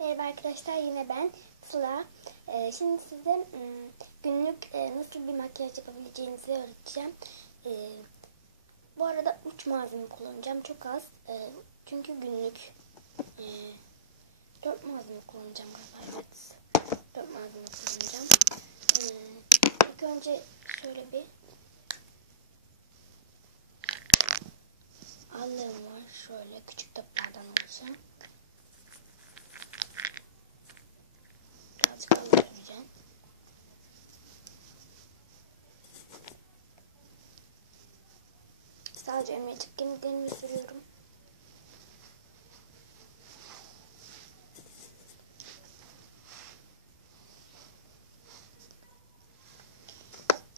Merhaba arkadaşlar yine ben Sıla. Ee, şimdi size ım, günlük e, nasıl bir makyaj yapabileceğinizi öğreteceğim. Ee, bu arada uç malzeme kullanacağım çok az. Ee, çünkü günlük e, 4 malzeme kullanacağım galiba. Evet. 4 malzeme kullanacağım. Ee, ilk önce şöyle bir allığım var. Şöyle küçük toplardan oluşan. Birazcık alın süreceğim. Sadece emecik kemiklerimi sürüyorum.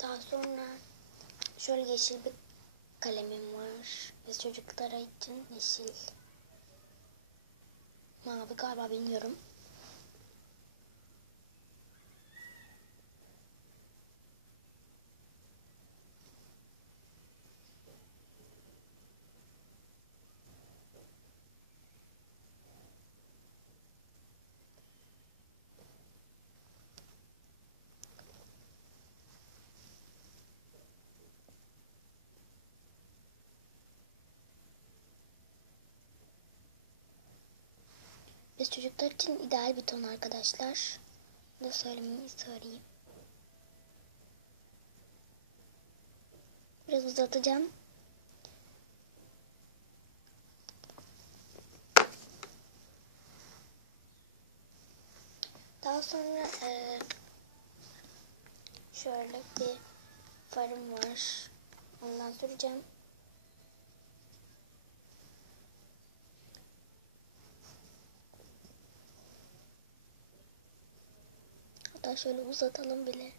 Daha sonra şöyle yeşil bir kalemim var. Ve çocuklara için yeşil. Mavi galiba bilmiyorum. Biz çocuklar için ideal bir ton arkadaşlar. Bunu söylemeyi söyleyeyim. Biraz uzatacağım. Daha sonra e, şöyle bir farım var. Ondan süreceğim. Hatta şöyle uzatalım bile.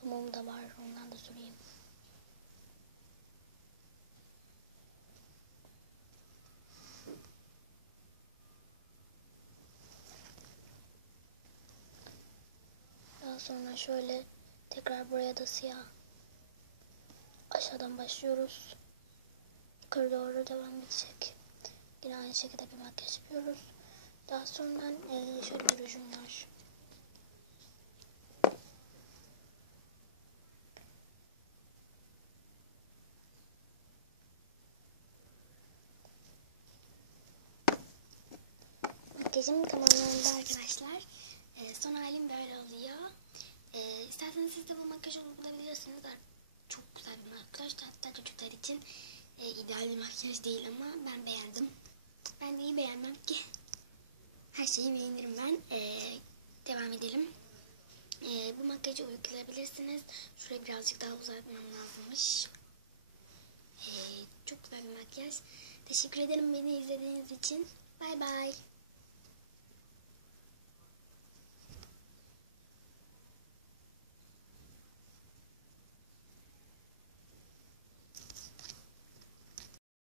Pamuğum da var. Ondan da süreyim. Daha sonra şöyle tekrar buraya da siyah. Aşağıdan başlıyoruz. Yukarı doğru devam edecek. Yine aynı şekilde bir makyaj yapıyoruz. Daha sonra e, şöyle bir rujum var. Makyajım tamamlandı arkadaşlar. E, son halim böyle oluyor. E, isterseniz siz de bu makyajı uygulayabilirsiniz. Çok güzel bir makyaj. Hatta çocuklar için e, ideal bir makyaj değil ama ben beğendim. Ben de iyi beğenmem ki. Her şeyi beğenirim ben. E, devam edelim. E, bu makyajı uygulayabilirsiniz. Şurayı birazcık daha uzatmam lazımmış. E, çok güzel bir makyaj. Teşekkür ederim beni izlediğiniz için. Bay bay.